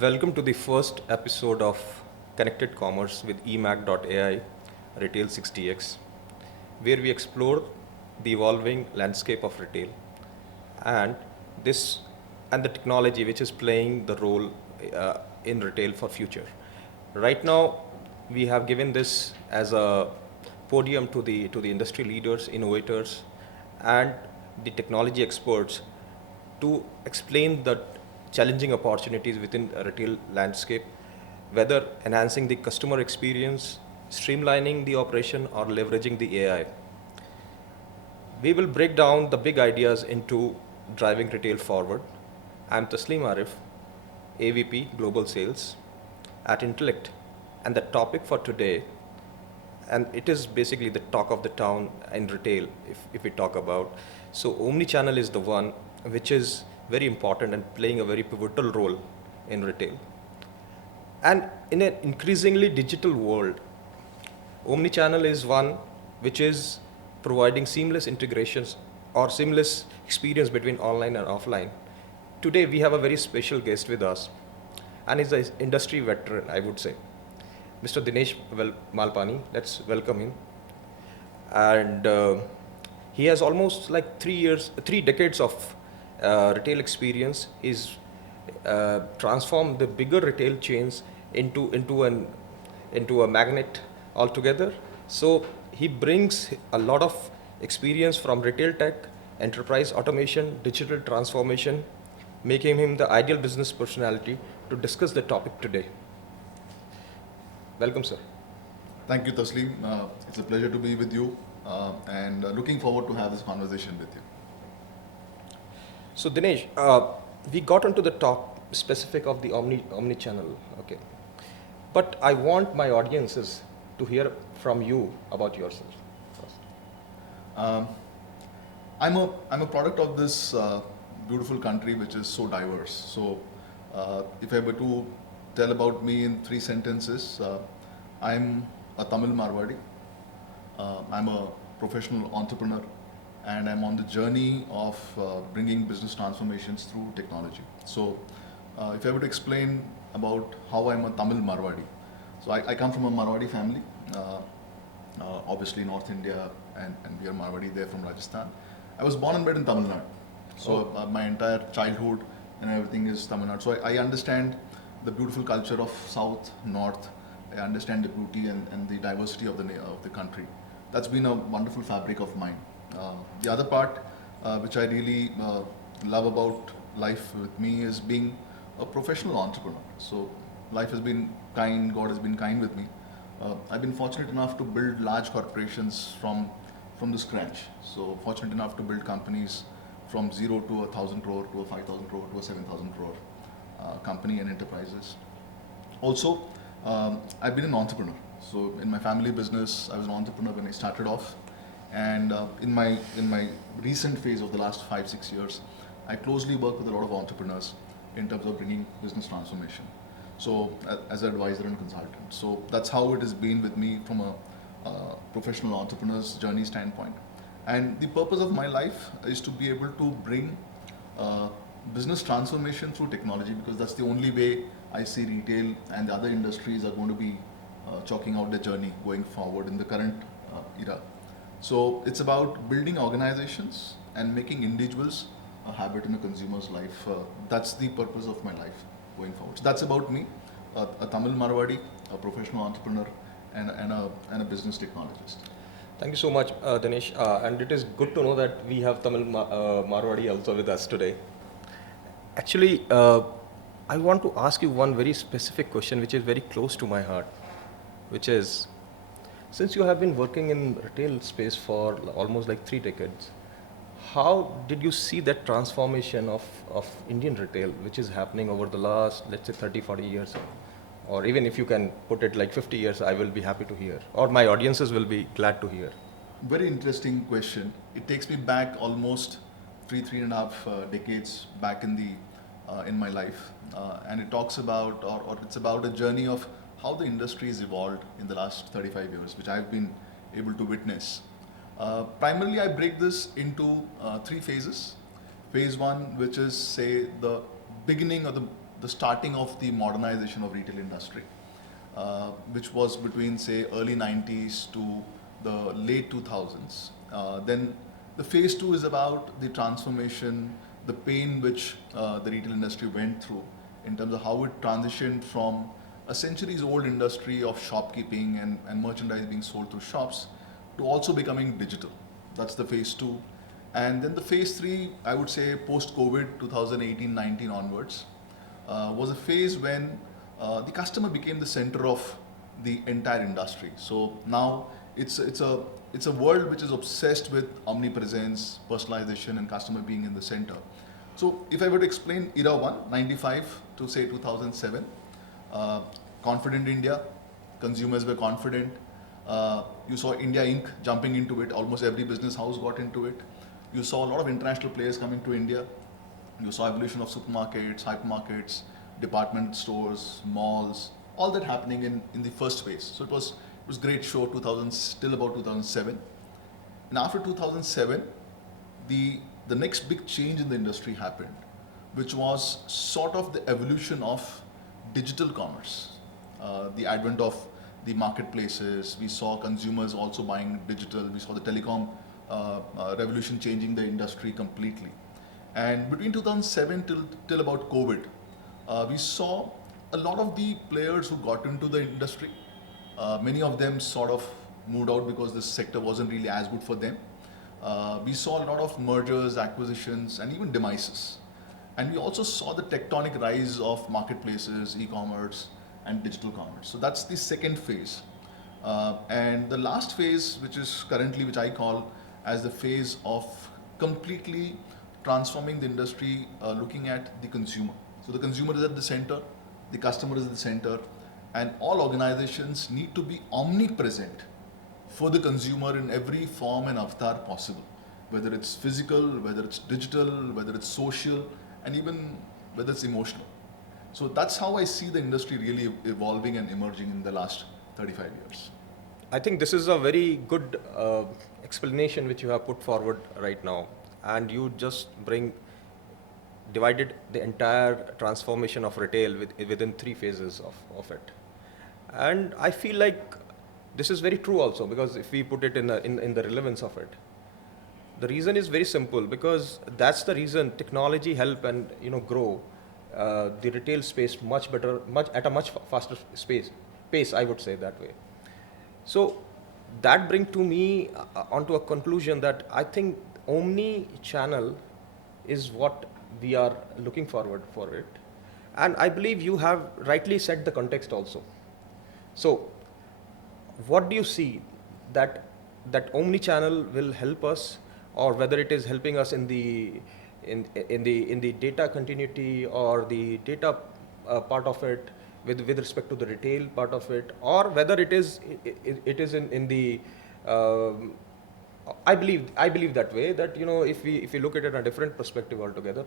Welcome to the first episode of Connected Commerce with eMACH.ai Retail 60x, where we explore the evolving landscape of retail and this and the technology which is playing the role in retail for future. Right now, we have given this as a podium to the industry leaders, innovators, and the technology experts to explain the challenging opportunities within a retail landscape, whether enhancing the customer experience, streamlining the operation, or leveraging the AI. We will break down the big ideas into driving retail forward. I'm Tasleem Arif, AVP Global Sales at Intellect, and the topic for today, and it is basically the talk of the town in retail, if we talk about. So, Omnichannel is the one which is very important and playing a very pivotal role in retail. And in an increasingly digital world, Omnichannel is one which is providing seamless integrations or seamless experience between online and offline. Today, we have a very special guest with us, and he's an industry veteran, I would say, Mr. Dinesh Malpani. Let's welcome him. And he has almost like 3 decades of retail experience. He's transformed the bigger retail chains into a magnet altogether. So he brings a lot of experience from retail tech, enterprise automation, digital transformation, making him the ideal business personality to discuss the topic today. Welcome, sir. Thank you, Tasleem. It's a pleasure to be with you and looking forward to have this conversation with you. So Dinesh, we got into the talk specific of the omni-channel, okay. But I want my audiences to hear from you about yourself first. I'm a product of this beautiful country which is so diverse. So if I were to tell about me in 3 sentences, I'm a Tamil Marwadi. I'm a professional entrepreneur, and I'm on the journey of bringing business transformations through technology. So if I were to explain about how I'm a Tamil Marwadi, so I come from a Marwadi family, obviously North India, and we are Marwadi there from Rajasthan. I was born and bred in Tamil Nadu. So my entire childhood and everything is Tamil Nadu. So I understand the beautiful culture of South, North. I understand the beauty and the diversity of the country. That's been a wonderful fabric of mine. The other part which I really love about life with me is being a professional entrepreneur. So life has been kind, God has been kind with me. I've been fortunate enough to build large corporations from the scratch. So fortunate enough to build companies from 0 to 1,000 crore to a 5,000 crore to a 7,000 crore company and enterprises. Also, I've been an entrepreneur. So in my family business, I was an entrepreneur when I started off. And in my recent phase of the last 5-6 years, I closely work with a lot of entrepreneurs in terms of bringing business transformation. So as an advisor and consultant. So that's how it has been with me from a professional entrepreneur's journey standpoint. And the purpose of my life is to be able to bring business transformation through technology, because that's the only way I see retail and the other industries are going to be chalking out their journey going forward in the current era. So it's about building organizations and making individuals a habit in a consumer's life. That's the purpose of my life going forward. So that's about me, a Tamil Marwadi, a professional entrepreneur, and a business technologist. Thank you so much, Dinesh. And it is good to know that we have Tamil Marwadi also with us today. Actually, I want to ask you one very specific question which is very close to my heart, which is, since you have been working in retail space for almost like 3 decades, how did you see that transformation of Indian retail, which is happening over the last, let's say, 30, 40 years? Or even if you can put it like 50 years, I will be happy to hear. Or my audiences will be glad to hear. Very interesting question. It takes me back almost 3.5 decades back in my life. And it talks about, or it's about a journey of how the industry has evolved in the last 35 years, which I've been able to witness. Primarily, I break this into 3 phases. Phase 1, which is, say, the beginning or the starting of the modernization of retail industry, which was between say early 90s to the late 2000s. Then the phase two is about the transformation, the pain which the retail industry went through in terms of how it transitioned from a centuries old industry of shopkeeping and merchandise being sold through shops to also becoming digital. That's the phase two. And then the phase three, I would say post COVID 2018-19 onwards, was a phase when the customer became the center of the entire industry. So now it's a world which is obsessed with omnipresence, personalization, and customer being in the center. So if I were to explain era one, 95 to say 2007, uh, confident India, consumers were confident. You saw India Inc. jumping into it. Almost every business house got into it. You saw a lot of international players coming to India. You saw evolution of supermarkets, hypermarkets, department stores, malls, all that happening in the first phase. So it was great show 2000 till about 2007. And after 2007, the next big change in the industry happened, which was sort of the evolution of digital commerce, the advent of the marketplaces. We saw consumers also buying digital. We saw the telecom revolution changing the industry completely. And between 2007 till about COVID, we saw a lot of the players who got into the industry. Many of them sort of moved out because this sector wasn't really as good for them. We saw a lot of mergers, acquisitions, and even demises. And we also saw the tectonic rise of marketplaces, e-commerce, and digital commerce. So that's the second phase. And the last phase, which is currently, which I call as the phase of completely transforming the industry, looking at the consumer. So the consumer is at the center, the customer is at the center, and all organizations need to be omnipresent for the consumer in every form and avatar possible, whether it's physical, whether it's digital, whether it's social, and even whether it's emotional. So that's how I see the industry really evolving and emerging in the last 35 years. I think this is a very good explanation which you have put forward right now, and you just divided the entire transformation of retail within three phases of it. And I feel like this is very true also, because if we put it in the relevance of it, the reason is very simple, because that's the reason technology help and grow the retail space much better, much at a much faster pace, I would say that way. So that brings to me onto a conclusion that I think omni-channel is what we are looking forward for it. And I believe you have rightly set the context also. So what do you see that omni-channel will help us, or whether it is helping us in the data continuity or the data part of it, with respect to the retail part of it, or whether it is in the I believe that way, that if we look at it in a different perspective altogether,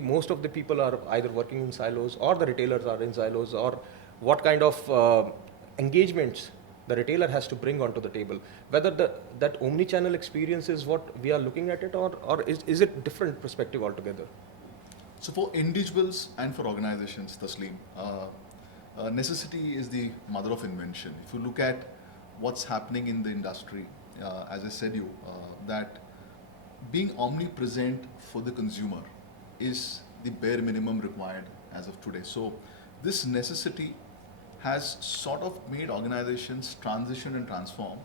most of the people are either working in silos, or the retailers are in silos, or what kind of engagements the retailer has to bring onto the table, whether that omni-channel experience is what we are looking at it, or is it different perspective altogether? So for individuals and for organizations, Tasleem, necessity is the mother of invention. If you look at what's happening in the industry, as I said that being omnipresent for the consumer is the bare minimum required as of today. So this necessity has sort of made organizations transition and transform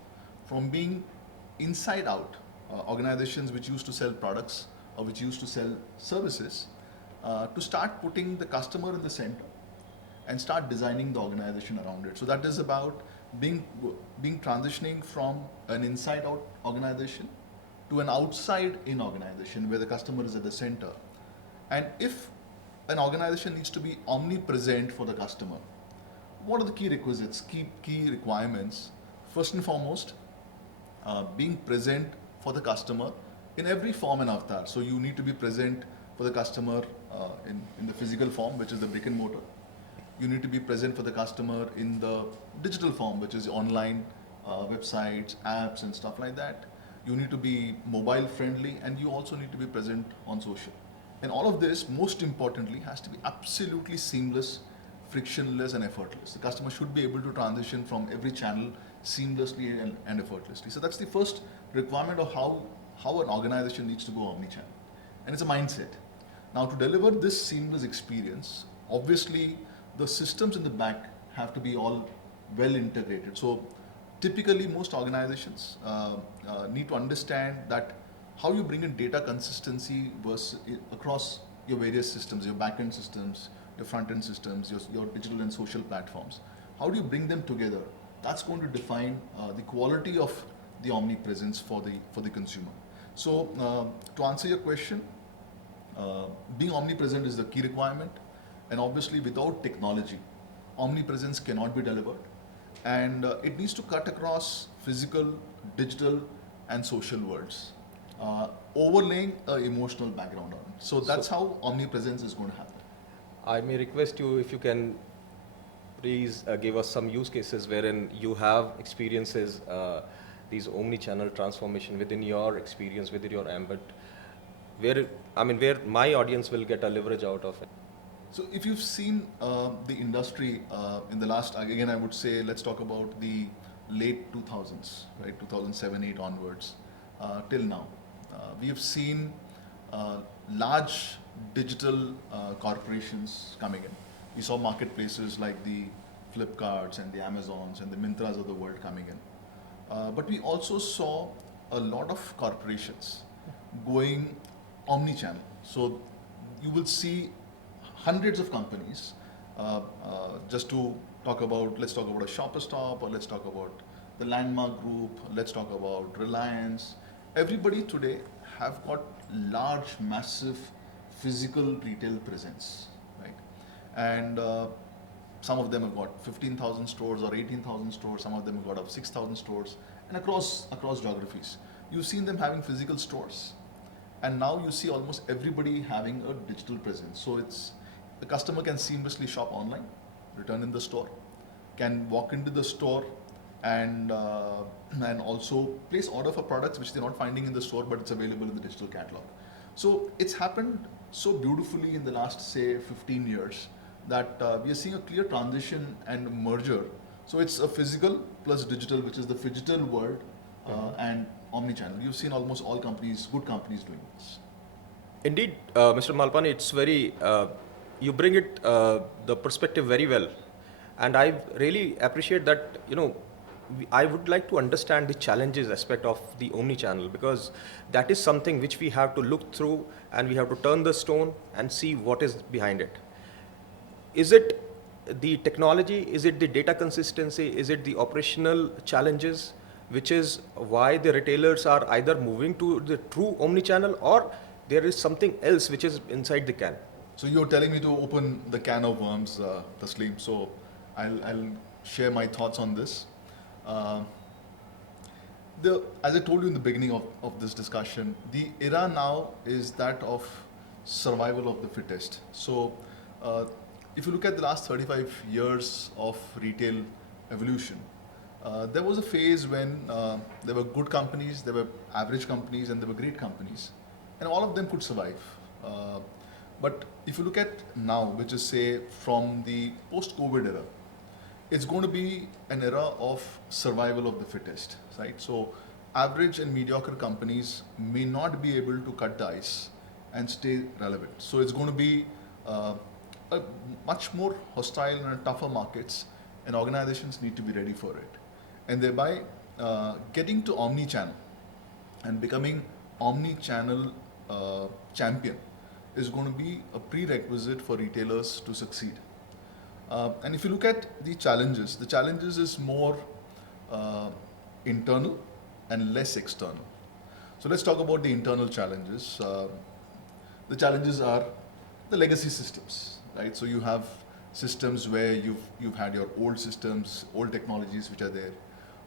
from being inside out, organizations which used to sell products or which used to sell services, to start putting the customer in the center and start designing the organization around it. So that is about being transitioning from an inside out organization to an outside in organization where the customer is at the center. And if an organization needs to be omnipresent for the customer, what are the key requisites, key requirements? First and foremost, being present for the customer in every form and avatar. So you need to be present for the customer in the physical form, which is the brick and mortar. You need to be present for the customer in the digital form, which is online websites, apps, and stuff like that. You need to be mobile friendly, and you also need to be present on social. And all of this, most importantly, has to be absolutely seamless, frictionless, and effortless. The customer should be able to transition from every channel seamlessly and effortlessly. So that's the first requirement of how an organization needs to go omnichannel. And it's a mindset. Now, to deliver this seamless experience, obviously the systems in the back have to be all well integrated. So typically most organizations need to understand that how you bring in data consistency across your various systems, your back-end systems, your front-end systems, your digital and social platforms. How do you bring them together? That's going to define the quality of the omnipresence for the consumer. So to answer your question, being omnipresent is the key requirement, and obviously without technology, omnipresence cannot be delivered, and it needs to cut across physical, digital, and social worlds, overlaying an emotional background on it. So that's how omnipresence is going to happen. I may request you if you can please give us some use cases wherein you have experiences, these omni-channel transformation within your experience, within your ambit, where my audience will get a leverage out of it. So if you've seen the industry in the last, again, I would say, let's talk about the late 2000s, right, 2007, 8 onwards, till now. We have seen large digital corporations coming in. We saw marketplaces like the Flipkarts and the Amazons and the Mintras of the world coming in. But we also saw a lot of corporations going omni-channel. So you will see hundreds of companies. Just to talk about, let's talk about a Shopper Stop, or let's talk about the Landmark Group, let's talk about Reliance. Everybody today have got large, massive physical retail presence, right? And some of them have got 15,000 stores or 18,000 stores. Some of them have got up 6,000 stores, and across geographies. You've seen them having physical stores, and now you see almost everybody having a digital presence. So the customer can seamlessly shop online, return in the store, can walk into the store and also place order for products which they're not finding in the store, but it's available in the digital catalog. So it's happened so beautifully in the last, say, 15 years that we are seeing a clear transition and merger. So it's a physical plus digital, which is the phygital world, and omnichannel. You've seen almost all companies, good companies, doing this. Indeed, Mr. Malpani, it's very, you bring it, the perspective very well. And I really appreciate that, I would like to understand the challenges aspect of the omni-channel, because that is something which we have to look through and we have to turn the stone and see what is behind it. Is it the technology? Is it the data consistency? Is it the operational challenges? Which is why the retailers are either moving to the true omni-channel, or there is something else which is inside the can. So you're telling me to open the can of worms, Tasleem. So I'll share my thoughts on this. As I told you in the beginning of this discussion, the era now is that of survival of the fittest. So if you look at the last 35 years of retail evolution, there was a phase when there were good companies, there were average companies, and there were great companies, and all of them could survive. But if you look at now, which is, say, from the post-COVID era, it's going to be an era of survival of the fittest, right? So average and mediocre companies may not be able to cut the ice and stay relevant. So it's going to be a much more hostile and tougher markets, and organizations need to be ready for it. And thereby getting to omni-channel and becoming omni-channel champion is going to be a prerequisite for retailers to succeed. And if you look at the challenges is more internal and less external. So let's talk about the internal challenges. The challenges are the legacy systems, right? So you have systems where you've had your old systems, old technologies which are there.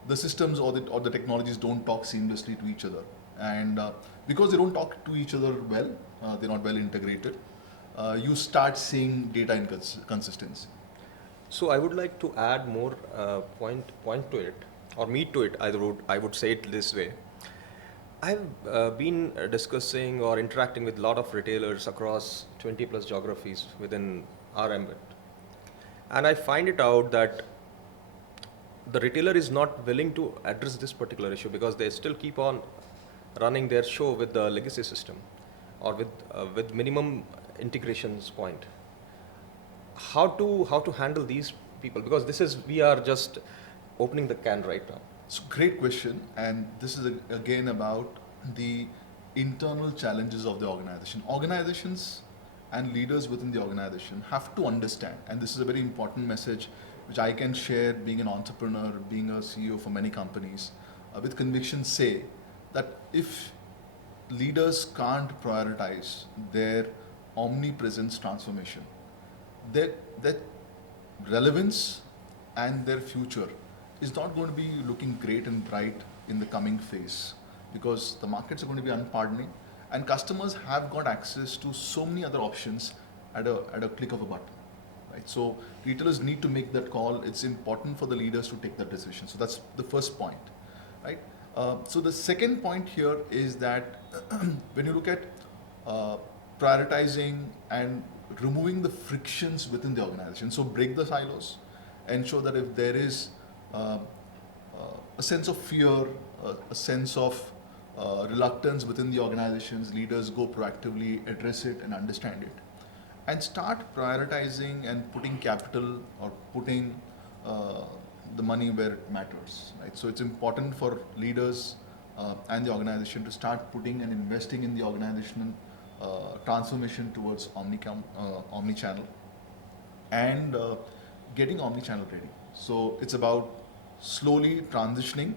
The systems or the technologies don't talk seamlessly to each other, and because they don't talk to each other well, they're not well integrated. You start seeing data inconsistency. So I would like to add more point to it, or meat to it. I would say it this way. I've been discussing or interacting with a lot of retailers across 20 plus geographies within our ambit. And I find it out that the retailer is not willing to address this particular issue because they still keep on running their show with the legacy system or with minimum integrations point. How to handle these people, because this is, we are just opening the can right now. So great question, and this is again about the internal challenges of the organization. Organizations and leaders within the organization have to understand, and this is a very important message which I can share being an entrepreneur, being a CEO for many companies, with conviction say that if leaders can't prioritize their omnipresence transformation, their relevance and their future is not going to be looking great and bright in the coming phase, because the markets are going to be unpardoning and customers have got access to so many other options at a click of a button. Right? So retailers need to make that call. It's important for the leaders to take that decision. So that's the first point. Right? So the second point here is that when you look at prioritizing and removing the frictions within the organization, so break the silos, ensure that if there is a sense of fear, a sense of reluctance within the organizations, leaders go proactively address it and understand it, and start prioritizing and putting capital or putting the money where it matters. Right? So it's important for leaders and the organization to start putting and investing in the organizational transformation towards omnichannel and getting omnichannel ready. So it's about slowly transitioning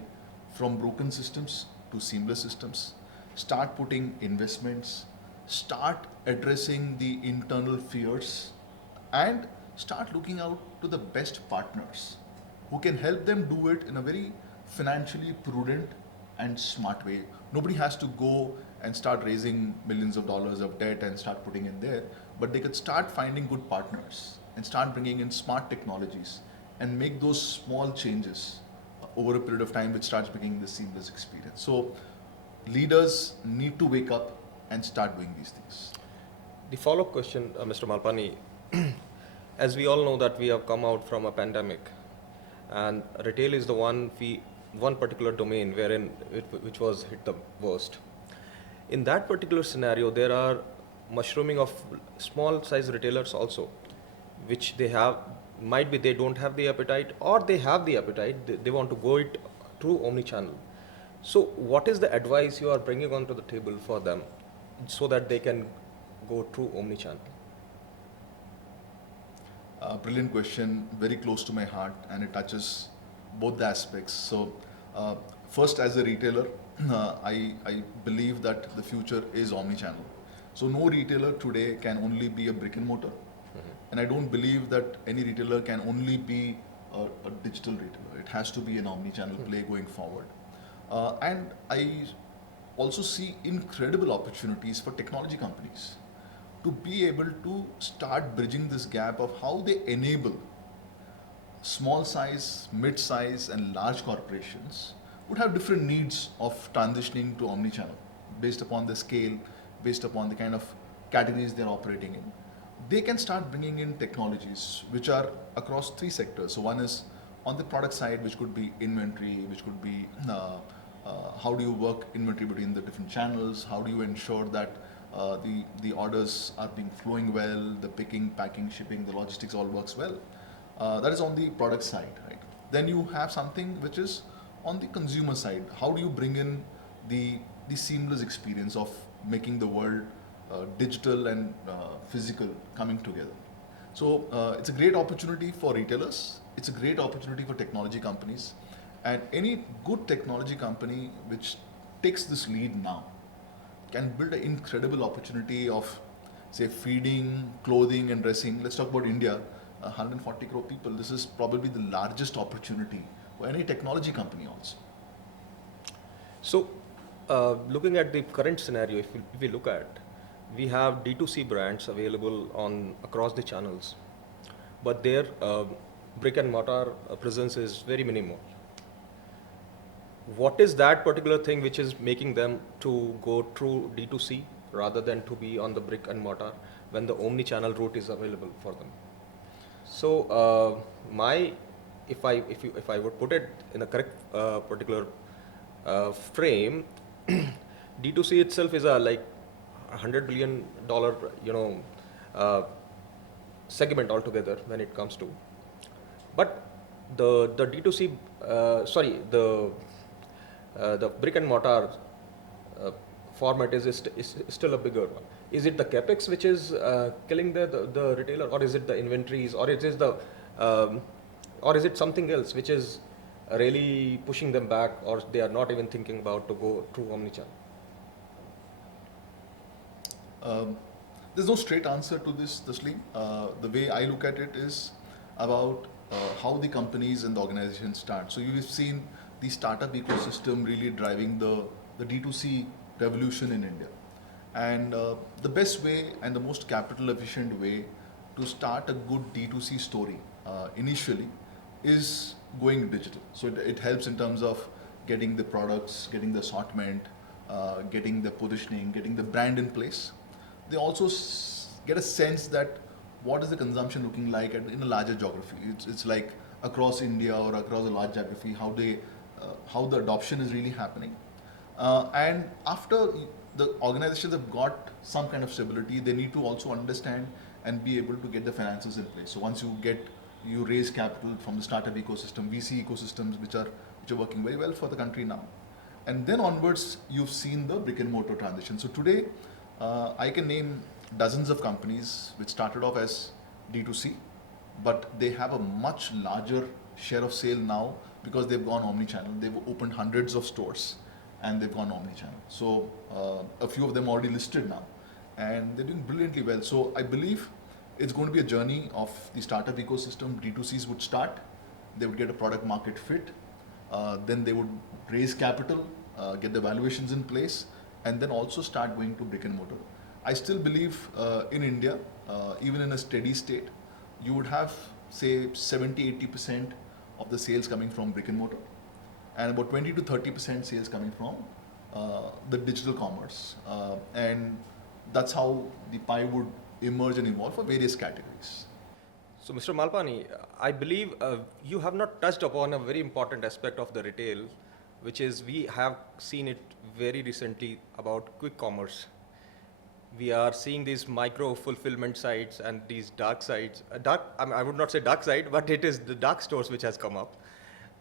from broken systems to seamless systems. Start putting investments, start addressing the internal fears, and start looking out to the best partners who can help them do it in a very financially prudent and smart way. Nobody has to go and start raising millions of dollars of debt and start putting in there, but they could start finding good partners and start bringing in smart technologies and make those small changes over a period of time, which starts bringing the seamless experience. So leaders need to wake up and start doing these things. The follow-up question, Mr. Malpani, as we all know that we have come out from a pandemic, and retail is the one particular domain wherein which was hit the worst. In that particular scenario, there are mushrooming of small size retailers also, which they have, might be they don't have the appetite, or they have the appetite, they want to go it through omnichannel. So what is the advice you are bringing onto the table for them so that they can go through omnichannel? Brilliant question, very close to my heart, and it touches both the aspects. So first, as a retailer, I believe that the future is omnichannel. So no retailer today can only be a brick and mortar. And I don't believe that any retailer can only be a digital retailer. It has to be an omnichannel play going forward. And I also see incredible opportunities for technology companies to be able to start bridging this gap of how they enable small size, mid size, and large corporations would have different needs of transitioning to omnichannel based upon the scale, based upon the kind of categories they're operating in. They can start bringing in technologies which are across three sectors. So one is on the product side, which could be inventory, which could be how do you work inventory between the different channels, how do you ensure that the orders are being flowing well, the picking, packing, shipping, the logistics all works well. That is on the product side, right? Then you have something which is on the consumer side. How do you bring in the seamless experience of making the world digital and physical coming together? So it's a great opportunity for retailers. It's a great opportunity for technology companies, and any good technology company which takes this lead now can build an incredible opportunity of, say, feeding, clothing, and dressing. Let's talk about India, 140 crore people. This is probably the largest opportunity for any technology company also. So, looking at the current scenario, if we look at, we have D2C brands available on across the channels, but their brick and mortar presence is very minimal. what is that particular thing which is making them to go through D2C rather than to be on the brick and mortar when the omni-channel route is available for them? So my if I would put it in a correct particular frame, D2C itself is a like $100 billion uh, segment altogether when it comes to, but the D2C sorry the brick and mortar format is still a bigger one. Is it the capex which is killing the retailer, or is it the inventories, or it is the or is it something else which is really pushing them back, or they are not even thinking about to go through omnichannel? There's no straight answer to this, Tasleem. The way I look at it is about how the companies and the organizations start. So you've seen the startup ecosystem really driving the D2C revolution in India. And the best way and the most capital efficient way to start a good D2C story initially is going digital. So it helps in terms of getting the products, getting the assortment, getting the positioning, getting the brand in place. They also get a sense that what is the consumption looking like in a larger geography. It's like across India or across a large geography, how the adoption is really happening. And after the organizations have got some kind of stability, they need to also understand and be able to get the finances in place. So once you raise capital from the startup ecosystem, VC ecosystems, which are working very well for the country now, and then onwards you've seen the brick and mortar transition. So today, I can name dozens of companies which started off as D2C, but they have a much larger share of sale now because they've gone omni-channel. They've opened hundreds of stores and they've gone omni-channel. So a few of them already listed now, and they're doing brilliantly well. So I believe it's going to be a journey of the startup ecosystem. D2Cs would start, they would get a product market fit, then they would raise capital, get the valuations in place, and then also start going to brick and mortar. I still believe in India, even in a steady state, you would have say 70-80% of the sales coming from brick and mortar, and about 20 to 30% sales coming from the digital commerce, and that's how the pie would emerge and evolve for various categories. So, Mr. Malpani, I believe you have not touched upon a very important aspect of the retail, which is we have seen it very recently about quick commerce. We are seeing these micro fulfillment sites and these dark sites. I would not say dark side, but it is the dark stores which has come up.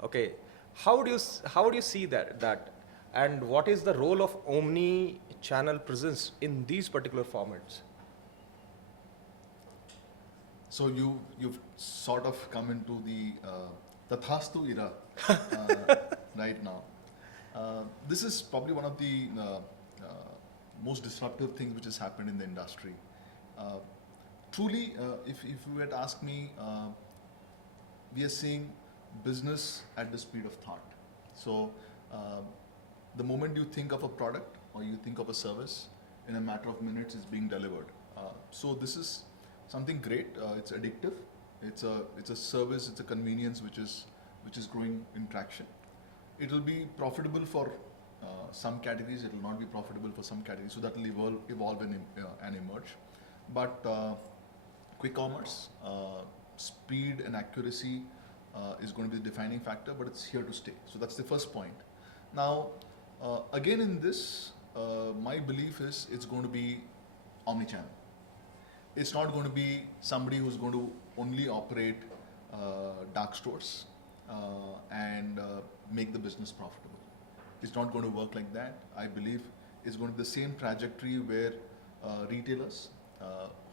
Okay, how do you see that, and what is the role of omni-channel presence in these particular formats? So you've sort of come into the Tathastu era right now. This is probably one of the most disruptive things which has happened in the industry. Truly, if you were to ask me, we are seeing business at the speed of thought. So the moment you think of a product or you think of a service, in a matter of minutes it's being delivered. So this is something great. It's addictive. It's a service. It's a convenience which is growing in traction. It will be profitable for some categories. It will not be profitable for some categories. So that will evolve and emerge. But quick commerce, speed and accuracy is going to be the defining factor. But it's here to stay. So that's the first point. Now, again in this, my belief is it's going to be omnichannel. It's not going to be somebody who's going to only operate dark stores and make the business profitable. It's not going to work like that. I believe it's going to be the same trajectory where retailers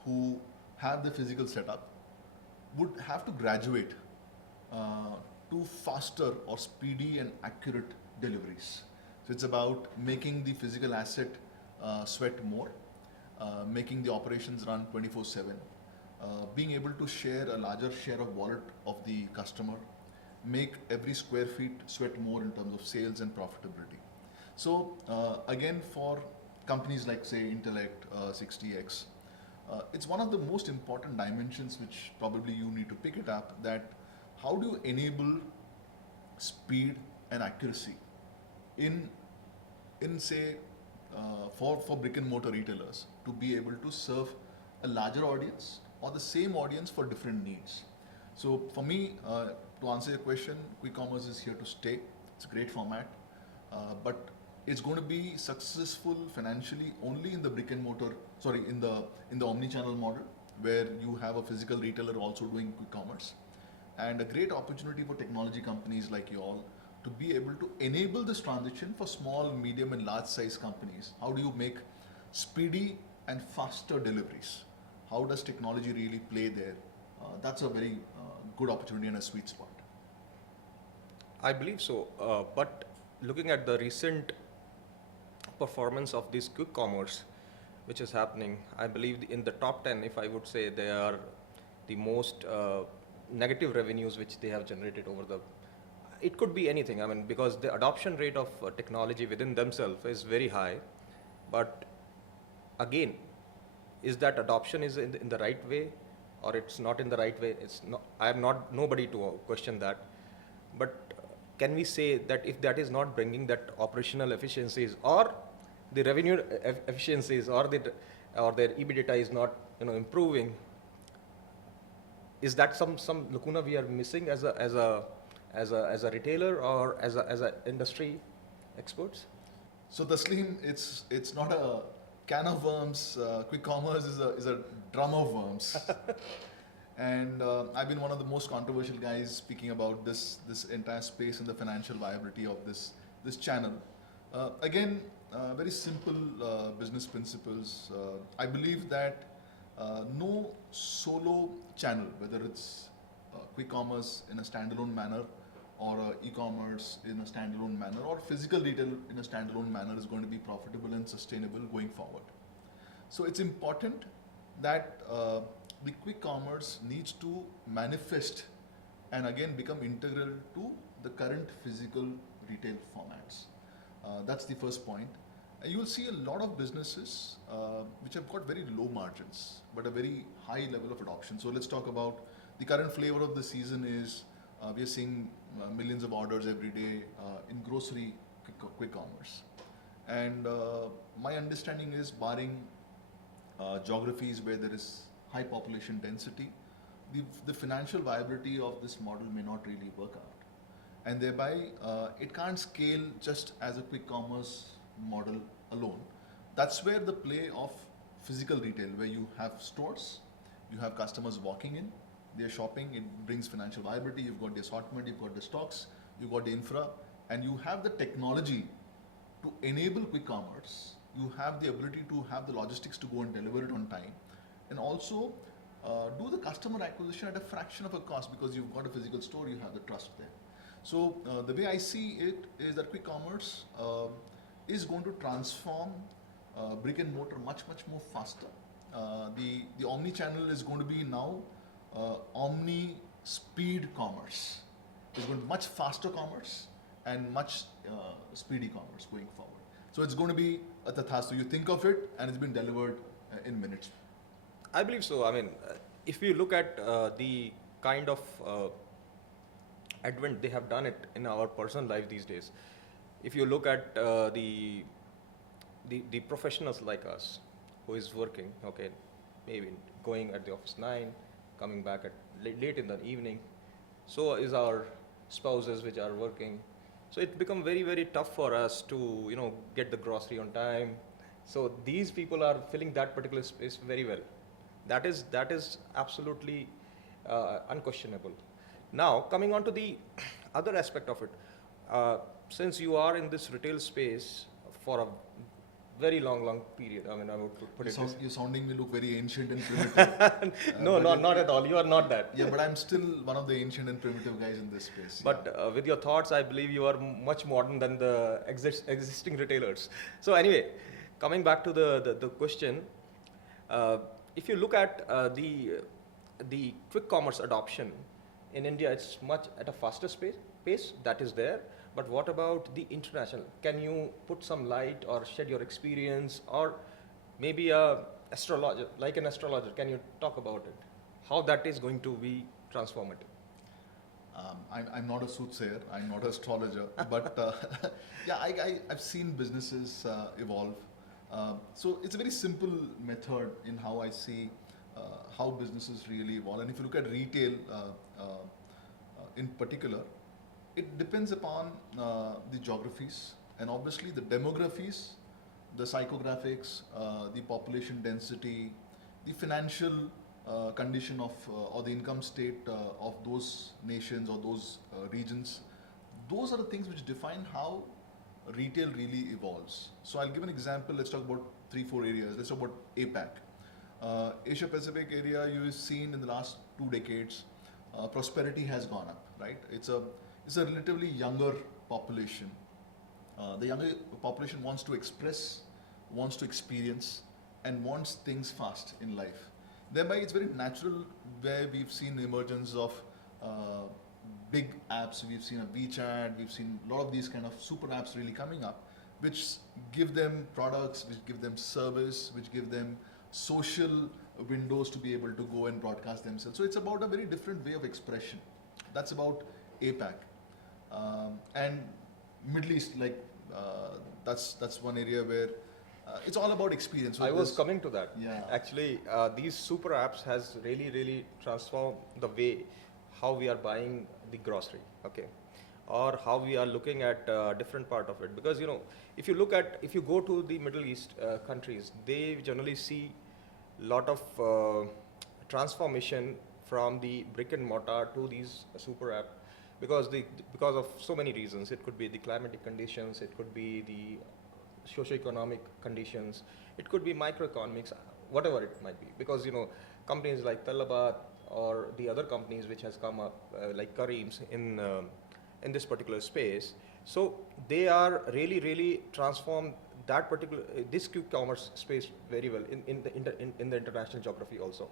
who have the physical setup would have to graduate to faster or speedy and accurate deliveries. So it's about making the physical asset sweat more, making the operations run 24/7, being able to share a larger share of wallet of the customer, make every square feet sweat more in terms of sales and profitability. So again, for companies like say Intellect, 60X, it's one of the most important dimensions which probably you need to pick it up, that how do you enable speed and accuracy in say for brick and mortar retailers to be able to serve a larger audience or the same audience for different needs. So for me, to answer your question, quick commerce is here to stay. It's a great format, but it's going to be successful financially only in the brick and mortar, sorry, in the omni-channel model, where you have a physical retailer also doing quick commerce, and a great opportunity for technology companies like you all to be able to enable this transition for small, medium, and large size companies. How do you make speedy and faster deliveries? How does technology really play there? That's a very good opportunity and a sweet spot. I believe so. But looking at the recent performance of this quick commerce, which is happening, I believe in the top 10, if I would say, they are the most negative revenues which they have generated over the. It could be anything. I mean, because the adoption rate of technology within themselves is very high, but again, is that adoption is in the right way, or it's not in the right way? It's not. I am not nobody to question that, but can we say that if that is not bringing that operational efficiencies or the revenue efficiencies or their EBITDA is not improving, is that some lacuna we are missing as a retailer or as a industry experts? So Tasleem, it's not a can of worms. Quick commerce is a drum of worms. And I've been one of the most controversial guys speaking about this entire space and the financial viability of this channel. Again, very simple business principles. I believe that no solo channel, whether it's quick commerce in a standalone manner, or e-commerce in a standalone manner, or physical retail in a standalone manner, is going to be profitable and sustainable going forward. So it's important that the quick commerce needs to manifest and again become integral to the current physical retail formats. That's the first point. You will see a lot of businesses which have got very low margins but a very high level of adoption. So let's talk about the current flavor of the season is we are seeing millions of orders every day in grocery quick commerce. And my understanding is, barring geographies where there is high population density, the financial viability of this model may not really work out. And thereby, it can't scale just as a quick commerce model alone. That's where the play of physical retail, where you have stores, you have customers walking in, they're shopping, it brings financial viability, you've got the assortment, you've got the stocks, you've got the infra, and you have the technology to enable quick commerce. You have the ability to have the logistics to go and deliver it on time, and also do the customer acquisition at a fraction of a cost, because you've got a physical store, you have the trust there. So the way I see it is that quick commerce is going to transform brick and mortar much more faster. The omni-channel is going to be now omni-speed commerce. It's going to be much faster commerce and much speedy commerce going forward. So it's going to be a tathastu. You think of it and it's been delivered in minutes. I believe so. I mean, if you look at the kind of advent they have done it in our personal life these days, if you look at the professionals like us who is working, okay, maybe going at the office 9, coming back at late in the evening, so is our spouses which are working. So it become very tough for us to get the grocery on time. So these people are filling that particular space very well. That is absolutely unquestionable. Now coming on to the other aspect of it, since you are in this retail space for a very long period, I mean, I would put it. You're sounding me look very ancient and primitive. No, not at all. You are not that. Yeah, but I'm still one of the ancient and primitive guys in this space. But with your thoughts, I believe you are much modern than the existing retailers. So anyway, coming back to the question, if you look at the quick commerce adoption in India, it's much at a faster pace that is there. But what about the international? Can you put some light or shed your experience, or maybe an astrologer? Can you talk about it? How that is going to be transformative? I'm not a soothsayer, I'm not an astrologer, but yeah, I've seen businesses evolve. So it's a very simple method in how I see how businesses really evolve. And if you look at retail in particular, it depends upon the geographies and obviously the demographies, the psychographics, the population density, the financial condition of or the income state of those nations or those regions. Those are the things which define how retail really evolves. So I'll give an example. Let's talk about 3-4 areas. Let's talk about APAC. Asia Pacific area, you've seen in the last 2 decades, prosperity has gone up, right? It's a relatively younger population. The younger population wants to express, wants to experience, and wants things fast in life. Thereby, it's very natural where we've seen the emergence of big apps. We've seen a WeChat, we've seen a lot of these kind of super apps really coming up, which give them products, which give them service, which give them social windows to be able to go and broadcast themselves. So it's about a very different way of expression. That's about APAC. And Middle East, like that's one area where it's all about experience. So I was coming to that. Yeah. Actually, these super apps has really transformed the way how we are buying the grocery, okay, or how we are looking at different part of it. Because if you go to the Middle East countries, they generally see lot of transformation from the brick and mortar to these super app, because of so many reasons. It could be the climatic conditions, it could be the socio-economic conditions, it could be microeconomics, whatever it might be. Because companies like Talabat or the other companies which has come up like Kareem's in this particular space, so they are really transformed that particular this quick commerce space very well in the international geography also.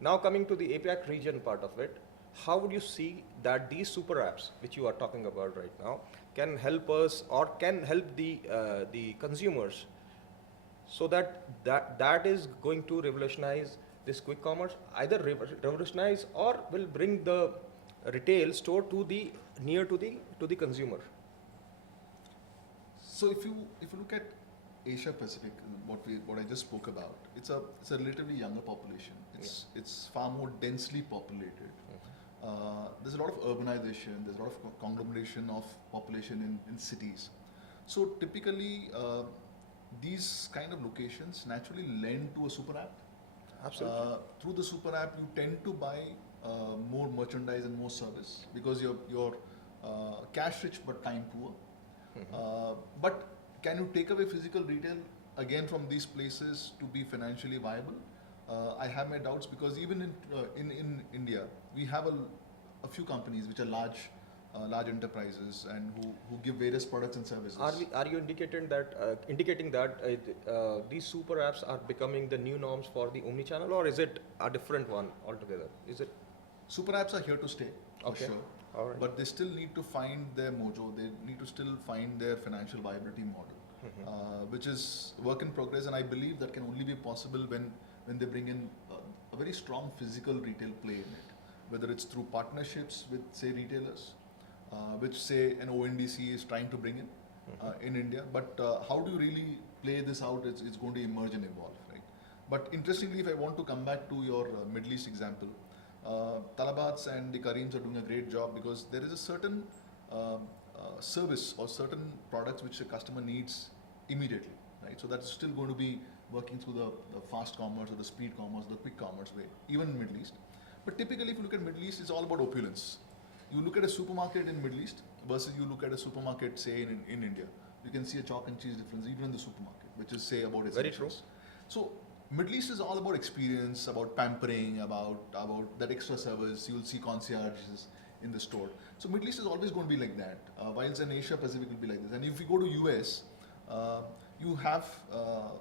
Now coming to the APAC region part of it, how would you see that these super apps which you are talking about right now can help us or can help the consumers, so that is going to revolutionize this quick commerce, either revolutionize or will bring the retail store to the near to the consumer? So if you look at Asia Pacific, what I just spoke about, it's a relatively younger population. It's far more densely populated. There's a lot of urbanization. There's a lot of conglomeration of population in cities. So typically, these kind of locations naturally lend to a super app. Absolutely. Through the super app, you tend to buy more merchandise and more service because you're cash rich but time poor. But can you take away physical retail again from these places to be financially viable? I have my doubts, because even in India, we have a few companies which are large enterprises and who give various products and services. Are you indicating that these super apps are becoming the new norms for the omnichannel, or is it a different one altogether? Is it? Super apps are here to stay, for Okay. sure. All right. But they still need to find their mojo. They need to still find their financial viability model, which is work in progress. And I believe that can only be possible when they bring in a very strong physical retail play in it, whether it's through partnerships with, say, retailers, which, say, an ONDC is trying to bring in India. But how do you really play this out? It's going to emerge and evolve, right? But interestingly, if I want to come back to your Middle East example, Talabats and the Kareems are doing a great job, because there is a certain service or certain products which the customer needs immediately, right? So that's still going to be working through the fast commerce or the speed commerce, the quick commerce way, even in Middle East. But typically, if you look at Middle East, it's all about opulence. You look at a supermarket in Middle East versus you look at a supermarket, say, in India. You can see a chalk and cheese difference even in the supermarket, which is, say, about essentials. Very true. So Middle East is all about experience, about pampering, about that extra service. You'll see concierges in the store. So Middle East is always going to be like that, whilst in Asia Pacific will be like this. And if you go to US, you have,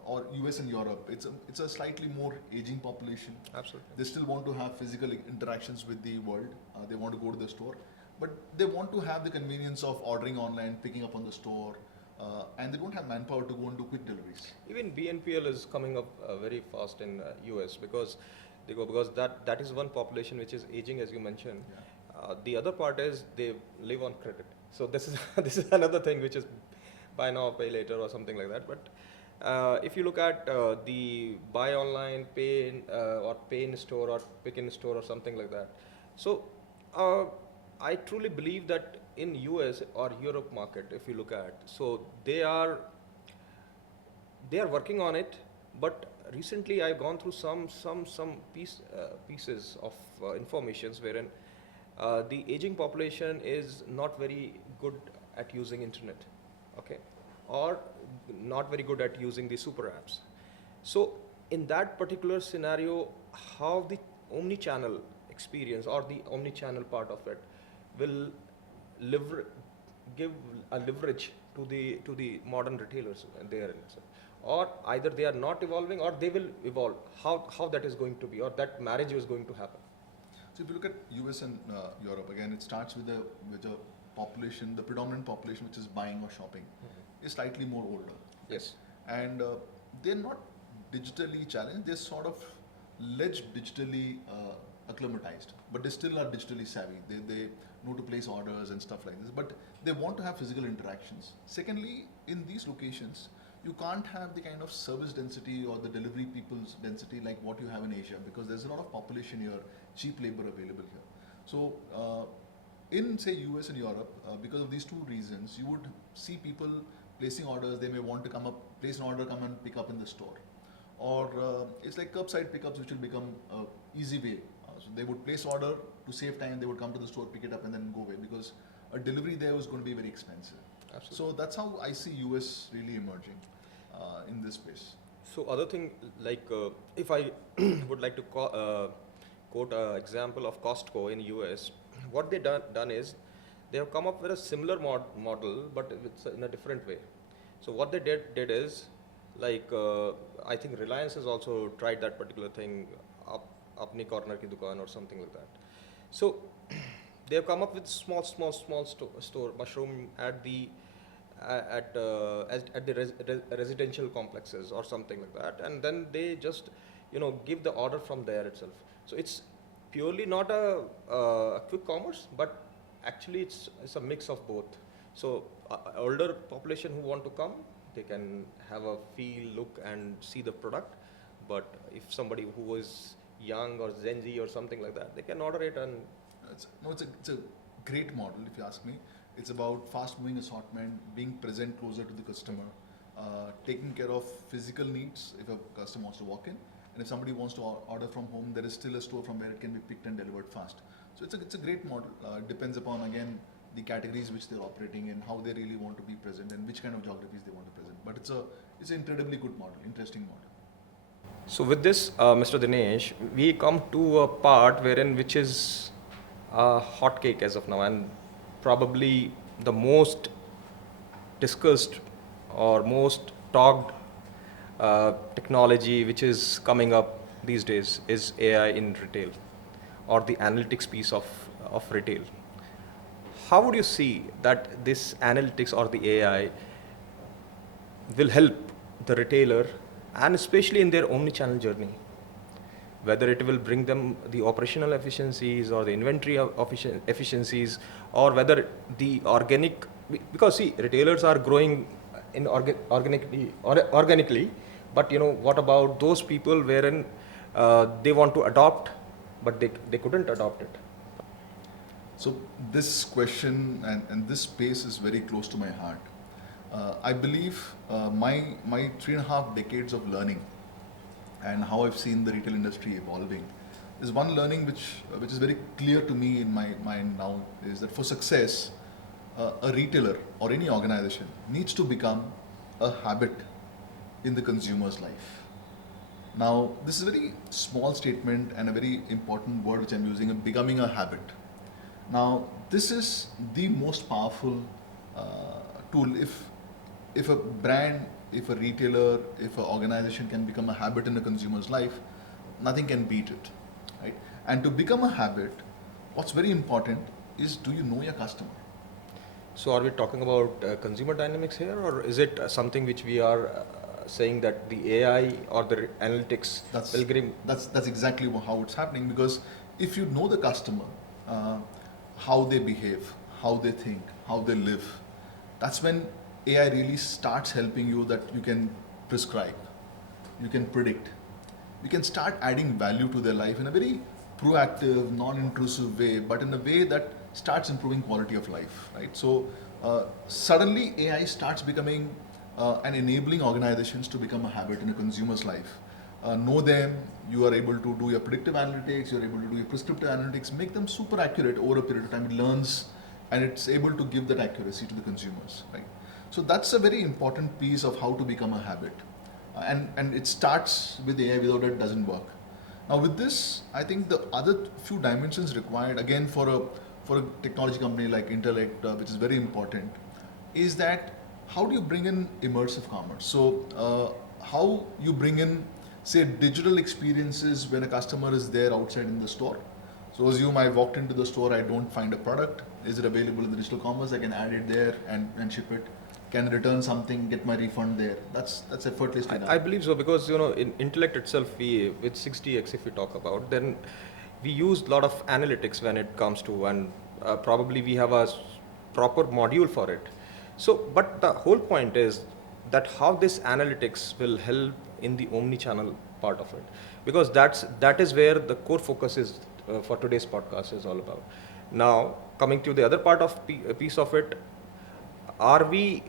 or US and Europe, it's a slightly more aging population. Absolutely. They still want to have physical interactions with the world. They want to go to the store, but they want to have the convenience of ordering online, picking up on the store, and they don't have manpower to go and do quick deliveries. Even BNPL is coming up very fast in US, because that is one population which is aging, as you mentioned. Yeah. The other part is they live on credit. So this is this is another thing which is buy now, pay later, or something like that. But if you look at the buy online, pay in, or pay in store or pick in store or something like that. So I truly believe that in US or Europe market, if you look at, so they are working on it. But recently I've gone through some pieces of informations wherein the aging population is not very good at using internet, okay, or not very good at using the super apps. So in that particular scenario, how the omni-channel experience or the omni-channel part of it will give a leverage to the modern retailers there, or either they are not evolving or they will evolve. How that is going to be, or that marriage is going to happen. So if you look at US and Europe, again, it starts with a population, the predominant population which is buying or shopping, is slightly more older. Yes. And they're not digitally challenged, they're sort of less digitally acclimatized, but they still are digitally savvy. They know to place orders and stuff like this, but they want to have physical interactions. Secondly, in these locations, you can't have the kind of service density or the delivery people's density like what you have in Asia, because there's a lot of population here, cheap labor available here. So in say US and Europe, because of these two reasons, you would see people placing orders. They may want to come up, place an order, come and pick up in the store, or it's like curbside pickups, which will become easy way. So they would place order to save time. They would come to the store, pick it up, and then go away, because a delivery there was going to be very expensive. Absolutely. So that's how I see US really emerging in this space. So other thing, like if I would like to quote an example of Costco in US, what they done is they have come up with a similar model, but it's in a different way. So what they did is, like I think Reliance has also tried that particular thing, apni corner ki dukaan or something like that. So they have come up with small store mushroom at the residential complexes or something like that, and then they just give the order from there itself. So it's purely not a quick commerce, but actually it's a mix of both. So older population who want to come, they can have a feel, look, and see the product. But if somebody who is young or Gen Z or something like that, they can order it. And it's a great model, if you ask me. It's about fast-moving assortment, being present closer to the customer, taking care of physical needs if a customer wants to walk in, and if somebody wants to order from home, there is still a store from where it can be picked and delivered fast. So it's a great model. Depends upon, again, the categories which they're operating in, how they really want to be present, and which kind of geographies they want to present. But it's an incredibly good model, interesting model. so with this, Mr. Dinesh, we come to a part which is a hot cake as of now, and probably the most discussed or most talked technology which is coming up these days is AI in retail, or the analytics piece of retail. How would you see that this analytics or the AI will help the retailer, and especially in their omni-channel journey? Whether it will bring them the operational efficiencies or the inventory efficiencies, or whether the organic, because see, retailers are growing in organically, but what about those people wherein they want to adopt, but they couldn't adopt it? So this question and this space is very close to my heart. I believe my 3.5 decades of learning and how I've seen the retail industry evolving is one learning which is very clear to me in my mind now, is that for success, a retailer or any organization needs to become a habit in the consumer's life. Now, this is a very small statement and a very important word which I'm using, becoming a habit. Now, this is the most powerful tool. If a brand, if a retailer, if an organization can become a habit in a consumer's life, nothing can beat it, right? And to become a habit, what's very important is, do you know your customer? So are we talking about consumer dynamics here, or is it something which we are saying that the AI or the analytics will give? That's exactly how it's happening, because if you know the customer, how they behave, how they think, how they live. That's when AI really starts helping you, that you can prescribe, you can predict, you can start adding value to their life in a very proactive, non-intrusive way, but in a way that starts improving quality of life, right? So suddenly AI starts becoming and enabling organizations to become a habit in a consumer's life. Know them, you are able to do your predictive analytics, you're able to do your prescriptive analytics, make them super accurate over a period of time. It learns and it's able to give that accuracy to the consumers, right? So that's a very important piece of how to become a habit. And it starts with AI. Without it doesn't work. Now with this, I think the other few dimensions required, again, for a technology company like Intellect, which is very important, is that how do you bring in immersive commerce? So how you bring in, say, digital experiences when a customer is there outside in the store. So assume I walked into the store, I don't find a product. Is it available in the digital commerce? I can add it there and ship it. Can return something, get my refund there. That's effortlessly done. I believe so, because in Intellect itself, we with 60x, if we talk about, then we use a lot of analytics when it comes to, and probably we have a proper module for it. So, but the whole point is that how this analytics will help in the omni-channel part of it, because that is where the core focus is for today's podcast is all about. Now, coming to the other part of piece of it, are we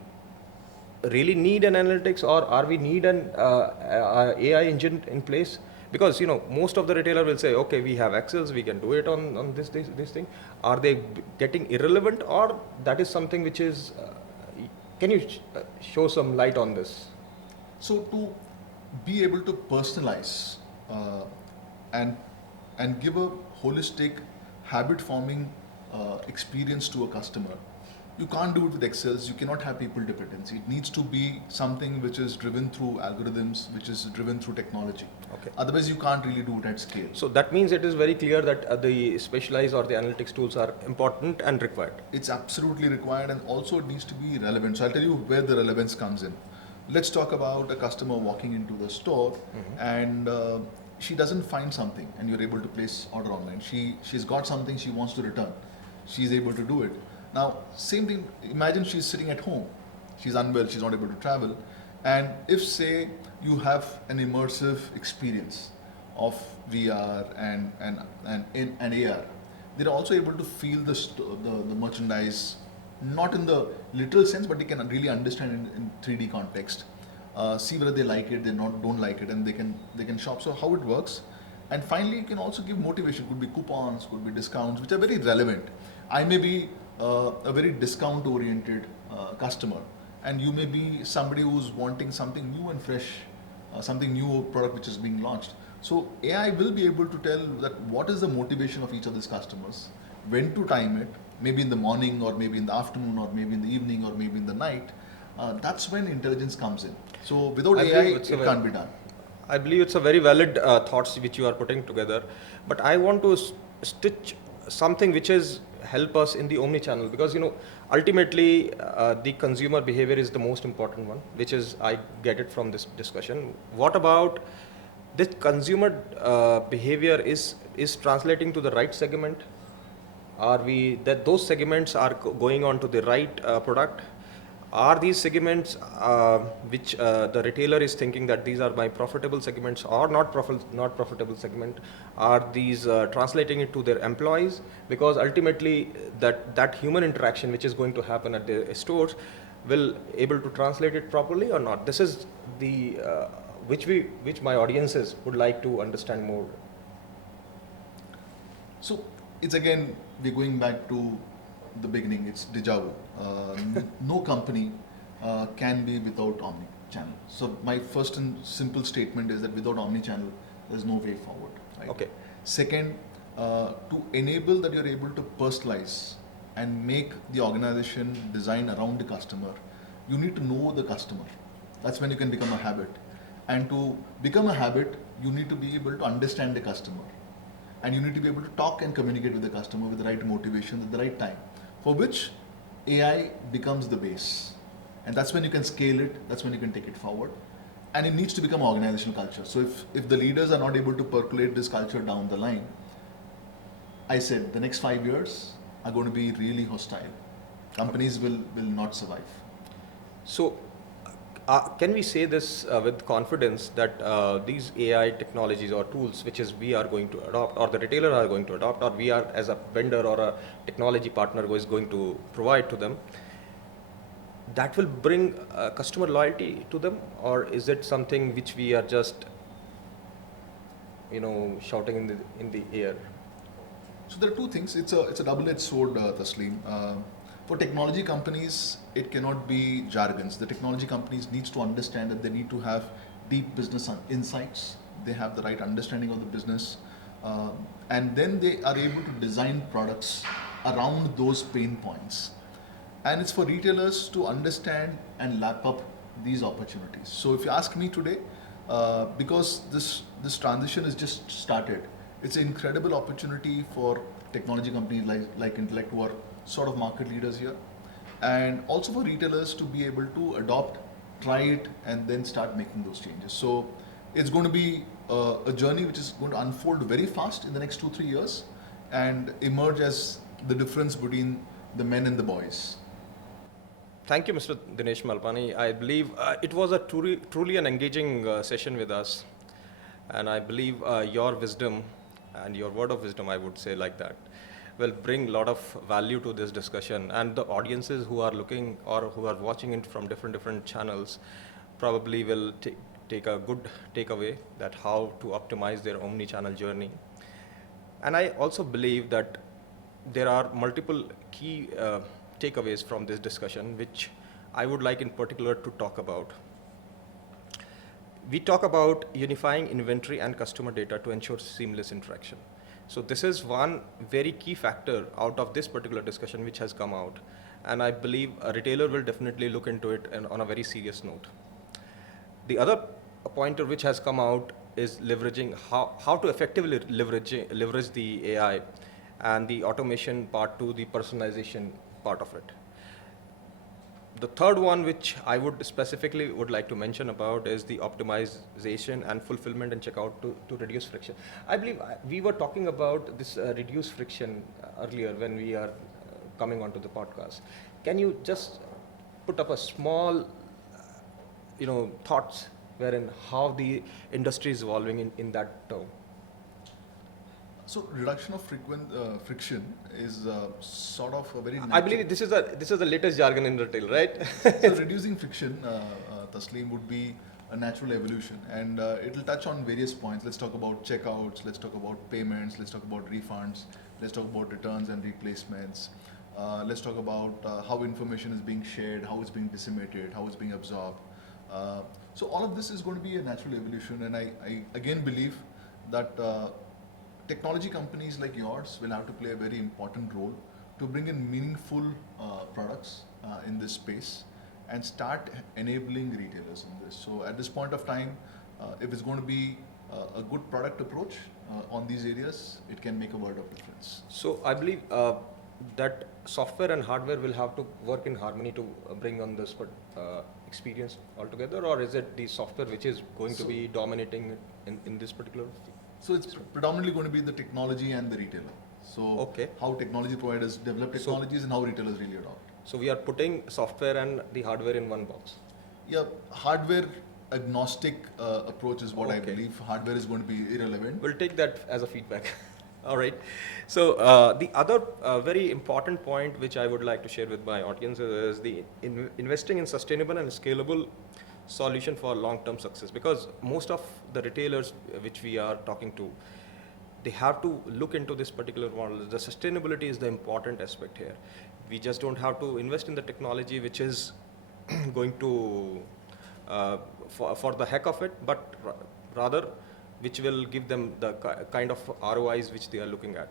really need an analytics, or are we need an AI engine in place? Because most of the retailer will say, okay, we have Excels, we can do it on this thing. Are they getting irrelevant, or that is something which is? Can you show some light on this? So to be able to personalize and give a holistic habit forming experience to a customer, you can't do it with Excels. You cannot have people dependency. It needs to be something which is driven through algorithms, which is driven through technology. Okay. Otherwise, you can't really do it at scale. So that means it is very clear that the specialized or the analytics tools are important and required. It's absolutely required, and also it needs to be relevant. So I'll tell you where the relevance comes in. Let's talk about a customer walking into the store and she doesn't find something, and you're able to place order online. She's got something she wants to return. She's able to do it. Now, same thing, imagine she's sitting at home. She's unwell, she's not able to travel. And if, say, you have an immersive experience of VR and AR, they're also able to feel the merchandise, not in the literal sense, but they can really understand in 3D context. See whether they like it, don't like it, and they can shop. So how it works. And finally, you can also give motivation. Could be coupons, could be discounts, which are very relevant. I may be a very discount-oriented customer, and you may be somebody who's wanting something new and fresh, something new product which is being launched. So AI will be able to tell that what is the motivation of each of these customers, when to time it, maybe in the morning, or maybe in the afternoon, or maybe in the evening, or maybe in the night. That's when intelligence comes in. So without AI, it can't be done. I believe it's a very valid thoughts which you are putting together, but I want to stitch something which is help us in the omni-channel, because ultimately the consumer behavior is the most important one, which is, I get it from this discussion. What about this consumer behavior is translating to the right segment? Are we that those segments are going on to the right product? Are these segments which the retailer is thinking that these are my profitable segments or not profitable segment? Are these translating it to their employees? Because ultimately that human interaction which is going to happen at the stores will able to translate it properly or not? This is the which my audiences would like to understand more. So it's again, we're going back to the beginning. It's deja vu. No company can be without omni-channel. So my first and simple statement is that without omni-channel, there's no way forward. Right? Okay. Second, to enable that you're able to personalize and make the organization design around the customer, you need to know the customer. That's when you can become a habit. And to become a habit, you need to be able to understand the customer. And you need to be able to talk and communicate with the customer with the right motivation at the right time, for which AI becomes the base. And that's when you can scale it, that's when you can take it forward. And it needs to become organizational culture. So if the leaders are not able to percolate this culture down the line, I said the next 5 years, are going to be really hostile. Companies will not survive. So, can we say this with confidence that these AI technologies or tools, which is we are going to adopt, or the retailer are going to adopt, or we are as a vendor or a technology partner who is going to provide to them, that will bring customer loyalty to them, or is it something which we are just, shouting in the air? So there are two things. It's a double-edged sword, Tasleem. For technology companies, it cannot be jargons. The technology companies needs to understand that they need to have deep business insights. They have the right understanding of the business, and then they are able to design products around those pain points. And it's for retailers to understand and lap up these opportunities. So if you ask me today, because this transition is just started, it's an incredible opportunity for technology companies like Intellect, who are sort of market leaders here, and also for retailers to be able to adopt, try it, and then start making those changes. So it's going to be a journey which is going to unfold very fast in the next 2-3 years and emerge as the difference between the men and the boys. Thank you, Mr. Dinesh Malpani. I believe it was a truly an engaging session with us, and I believe your wisdom and your word of wisdom, I would say like that, will bring a lot of value to this discussion. And the audiences who are looking or who are watching it from different channels probably will take a good takeaway that how to optimize their omni-channel journey. And I also believe that there are multiple key takeaways from this discussion, which I would like in particular to talk about. We talk about unifying inventory and customer data to ensure seamless interaction. So this is one very key factor out of this particular discussion which has come out, and I believe a retailer will definitely look into it and on a very serious note. The other pointer which has come out is leveraging how to effectively leverage the AI and the automation part to the personalization part of it. The third one, which I would specifically would like to mention about, is the optimization and fulfillment and checkout to reduce friction. I believe we were talking about this reduce friction earlier when we are coming onto the podcast. Can you just put up a small, thoughts wherein how the industry is evolving in that term? So reduction of friction is sort of a very. I believe this is the latest jargon in retail, right? So reducing friction, Tasleem, would be a natural evolution, and it will touch on various points. Let's talk about checkouts. Let's talk about payments. Let's talk about refunds. Let's talk about returns and replacements. Let's talk about how information is being shared, how it's being disseminated, how it's being absorbed. So all of this is going to be a natural evolution, and I again believe that technology companies like yours will have to play a very important role to bring in meaningful products in this space and start enabling retailers in this. So at this point of time, if it's going to be a good product approach on these areas, it can make a world of difference. So I believe that software and hardware will have to work in harmony to bring on this experience altogether, or is it the software which is going to be dominating in this particular? So it's predominantly going to be the technology and the retailer. So how technology providers develop technologies and how retailers really adopt. So we are putting software and the hardware in one box. Yeah, hardware agnostic approach is what I believe. Hardware is going to be irrelevant. We'll take that as a feedback. All right. So the other very important point which I would like to share with my audience is the investing in sustainable and scalable solution for long-term success, because most of the retailers which we are talking to, they have to look into this particular model. The sustainability is the important aspect here. We just don't have to invest in the technology which is going to for the heck of it, but rather which will give them the kind of ROIs which they are looking at.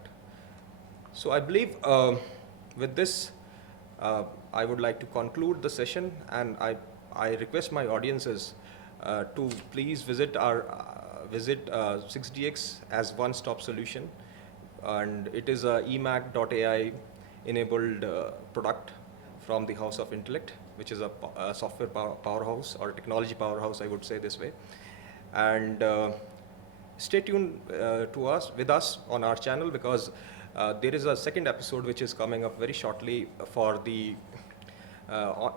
So I believe with this I would like to conclude the session, and I request my audiences to please visit 6DX as one-stop solution, and it is a eMACH.ai enabled product from the House of Intellect, which is a software powerhouse or technology powerhouse, I would say this way. And stay tuned with us on our channel, because There is a second episode which is coming up very shortly for the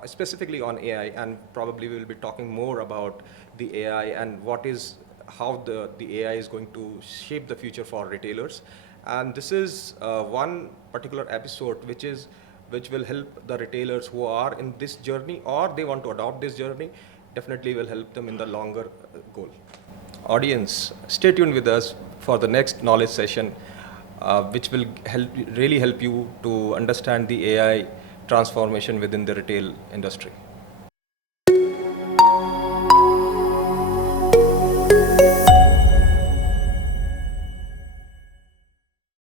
specifically on AI, and probably we will be talking more about the AI and how the AI is going to shape the future for retailers. And this is one particular episode which will help the retailers who are in this journey or they want to adopt this journey, definitely will help them in the longer goal. Audience, stay tuned with us for the next knowledge session, which will really help you to understand the AI transformation within the retail industry.